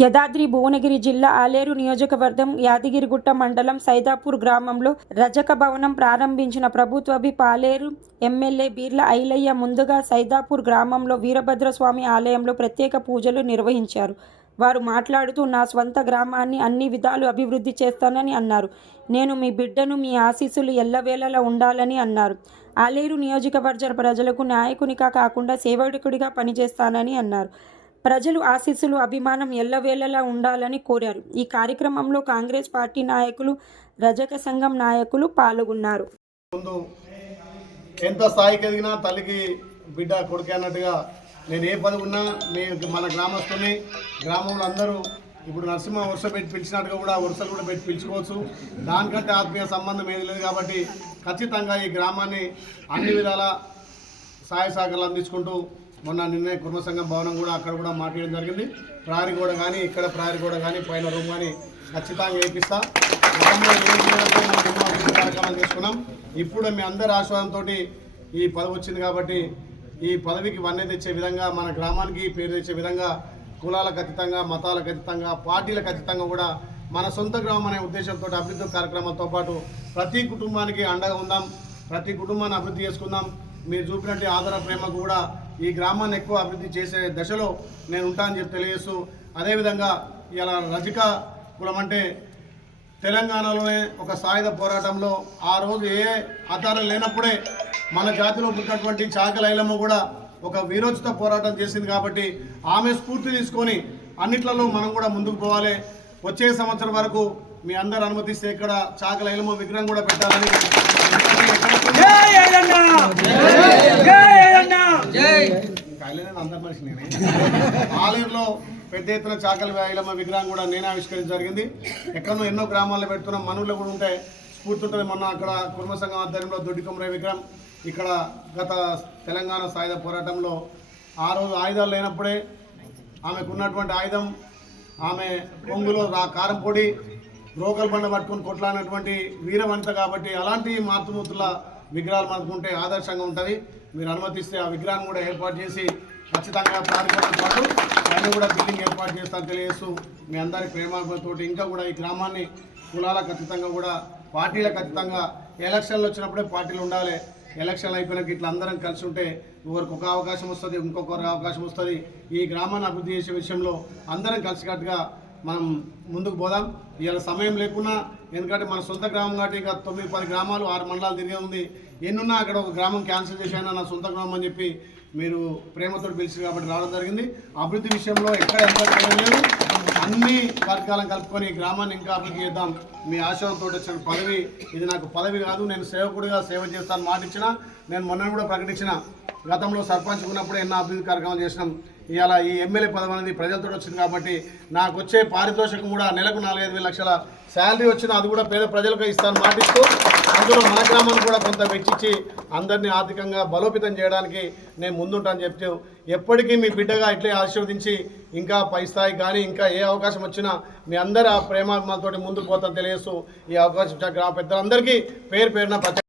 యాదాద్రి భువనగిరి జిల్లా ఆలేరు నియోజకవర్గం యాదగిరిగుట్ట మండలం సైదాపూర్ గ్రామంలో రజక భవనం ప్రారంభించిన ప్రభుత్వ పాలేరు ఎమ్మెల్యే బీర్ల ఐలయ్య ముందుగా సైదాపూర్ గ్రామంలో వీరభద్రస్వామి ఆలయంలో ప్రత్యేక పూజలు నిర్వహించారు. వారు మాట్లాడుతూ, నా స్వంత గ్రామాన్ని అన్ని విధాలు అభివృద్ధి చేస్తానని అన్నారు. నేను మీ బిడ్డను, మీ ఆశీస్సులు ఎల్లవేళలా ఉండాలని అన్నారు. ఆలేరు నియోజకవర్గ ప్రజలకు నాయకునిగా కాకుండా సేవకుడిగా పనిచేస్తానని అన్నారు. ప్రజలు ఆశీస్సులు, అభిమానం ఎల్లవేళలా ఉండాలని కోరారు. ఈ కార్యక్రమంలో కాంగ్రెస్ పార్టీ నాయకులు, రజక సంఘం నాయకులు పాల్గొన్నారు. ముందు ఎంత స్థాయికి ఎదిగినా తల్లికి బిడ్డ కొడుకు అన్నట్టుగా నేను ఏ పదవి ఉన్నా మన గ్రామస్తుని గ్రామంలో అందరూ ఇప్పుడు నరసింహ వరుస పెట్టి పిలిచినట్టుగా కూడా వరుసలు కూడా పెట్టి పిలుచుకోవచ్చు. దానికంటే ఆత్మీయ సంబంధం ఏది లేదు కాబట్టి ఖచ్చితంగా ఈ గ్రామాన్ని అన్ని విధాల సహాయ సహకారాలు అందించుకుంటూ నిన్నే కుర్మ సంఘం భవనం కూడా అక్కడ కూడా మాట్లాడడం జరిగింది. ప్రహరీ గోడ కానీ ఇక్కడ ప్రహరీ గోడ కానీ పైన రూమ్ కానీ ఖచ్చితంగా వేపిస్తా. కార్యక్రమాలు చేసుకున్నాం. ఇప్పుడు మీ అందరి ఆశీర్వాదంతో ఈ పదవి వచ్చింది కాబట్టి ఈ పదవికి వన్నె తెచ్చే విధంగా, మన గ్రామానికి పేరు తెచ్చే విధంగా కులాలకు అతీతంగా, మతాలకు అతీతంగా, పార్టీలకు అతీతంగా కూడా మన సొంత గ్రామం అనే ఉద్దేశంతో అభివృద్ధి కార్యక్రమాలతో పాటు ప్రతి కుటుంబానికి అండగా ఉందాం, ప్రతి కుటుంబాన్ని అభివృద్ధి చేసుకుందాం. మీరు చూపినట్టు ఆదర ప్రేమకు కూడా ఈ గ్రామాన్ని ఎక్కువ అభివృద్ధి చేసే దశలో నేను ఉంటానని చెప్పి తెలియజేస్తూ, అదేవిధంగా ఇలా రజక కులం అంటే తెలంగాణలోనే ఒక సాయుధ పోరాటంలో ఆ రోజు ఏ ఆధారం లేనప్పుడే మన జాతిలో పుట్టినటువంటి చాకలి ఐలమ్మ కూడా ఒక వీరోచిత పోరాటం చేసింది కాబట్టి ఆమె స్ఫూర్తి తీసుకొని అన్నిట్లలో మనం కూడా ముందుకు పోవాలి. వచ్చే సంవత్సరం వరకు మీ అందరు అనుమతిస్తే ఇక్కడ చాకలి ఐలమ్మ విగ్రహం కూడా పెట్టాలని అందరి మనిషి నేనే. ఆలయంలో పెద్ద ఎత్తున చాకలి ఐలమ్మ విగ్రహం కూడా నేనే ఆవిష్కరించడం జరిగింది. ఎక్కడో ఎన్నో గ్రామాల్లో పెడుతున్నాం, మనూర్లో కూడా ఉంటే స్ఫూర్తి ఉంటుంది. మొన్న అక్కడ కుర్మ సంఘం ఆధ్వర్యంలో దొడ్డి కొమరయ్య విగ్రహం, ఇక్కడ గత తెలంగాణ సాయుధ పోరాటంలో ఆ రోజు ఆయుధాలు లేనప్పుడే ఆమెకున్నటువంటి ఆయుధం, ఆమె కొంగులో కారం పొడి రోకల్ బండ పట్టుకొని కొట్లాడినటువంటి వీరవనిత కాబట్టి అలాంటి మాతృమూర్తుల విగ్రహాలు మనకుంటే ఆదర్శంగా ఉంటుంది. మీరు అనుమతిస్తే ఆ విగ్రహాన్ని కూడా ఏర్పాటు చేసి ఖచ్చితంగా ప్రారంభంతో పాటు ఆయన కూడా బిల్డింగ్ ఏర్పాటు చేస్తాను తెలియజేస్తూ, మీ అందరి ప్రేమతో ఇంకా కూడా ఈ గ్రామాన్ని కులాలకు ఖచ్చితంగా కూడా పార్టీలకు ఖచ్చితంగా ఎలక్షన్లు వచ్చినప్పుడే పార్టీలు ఉండాలి. ఎలక్షన్లు అయిపోయినాక ఇట్లా అందరం కలిసి ఉంటే ఒకరికి ఒక అవకాశం వస్తుంది, ఇంకొకరికి అవకాశం వస్తుంది. ఈ గ్రామాన్ని అభివృద్ధి చేసే విషయంలో అందరం కలిసికట్టుగా మనం ముందుకు పోదాం. ఇవాళ సమయం లేకున్నా, ఎందుకంటే మన సొంత గ్రామం కాబట్టి ఇక 9-10 గ్రామాలు 6 మండలాలు తిరిగే ఉంది. ఎన్నున్నా అక్కడ ఒక గ్రామం క్యాన్సిల్ చేశాను నా సొంత గ్రామం అని చెప్పి మీరు ప్రేమతో పిలిచి కాబట్టి రావడం జరిగింది. అభివృద్ధి విషయంలో ఎక్కడ ఎంత లేదు, అన్ని వర్గాలను కలుపుకొని గ్రామాన్ని ఇంకా అభివృద్ధి చేద్దాం. మీ ఆశయంతో వచ్చిన పదవి ఇది నాకు పదవి కాదు, నేను సేవకుడిగా సేవ చేస్తాను మాట ఇచ్చిన. నేను మొన్న కూడా ప్రకటించిన, గతంలో సర్పంచ్ ఉన్నప్పుడు ఎన్నో అభివృద్ధి కార్యక్రమాలు చేసినాం. ఇవాళ ఈ ఎమ్మెల్యే పదవి అనేది ప్రజలతో వచ్చింది కాబట్టి నాకు వచ్చే పారితోషికం కూడా నెలకు 4-5 లక్షల శాలరీ వచ్చినా అది కూడా పేద ప్రజలకు ఇస్తాను మాటిస్తూ, అందులో మన గ్రామాన్ని కూడా కొంత వెచ్చించి అందరినీ ఆర్థికంగా బలోపేతం చేయడానికి నేను ముందుంటానని చెప్తూ, ఎప్పటికీ మీ బిడ్డగా ఇట్లే ఆశీర్వదించి ఇంకా పై స్థాయికి కానీ ఇంకా ఏ అవకాశం వచ్చినా మీ అందరూ ఆ ప్రేమాభిమానంతో ముందుకు పోతాను తెలియజేస్తూ, ఈ అవకాశం గ్రామ పెద్దలందరికీ పేరు పేరున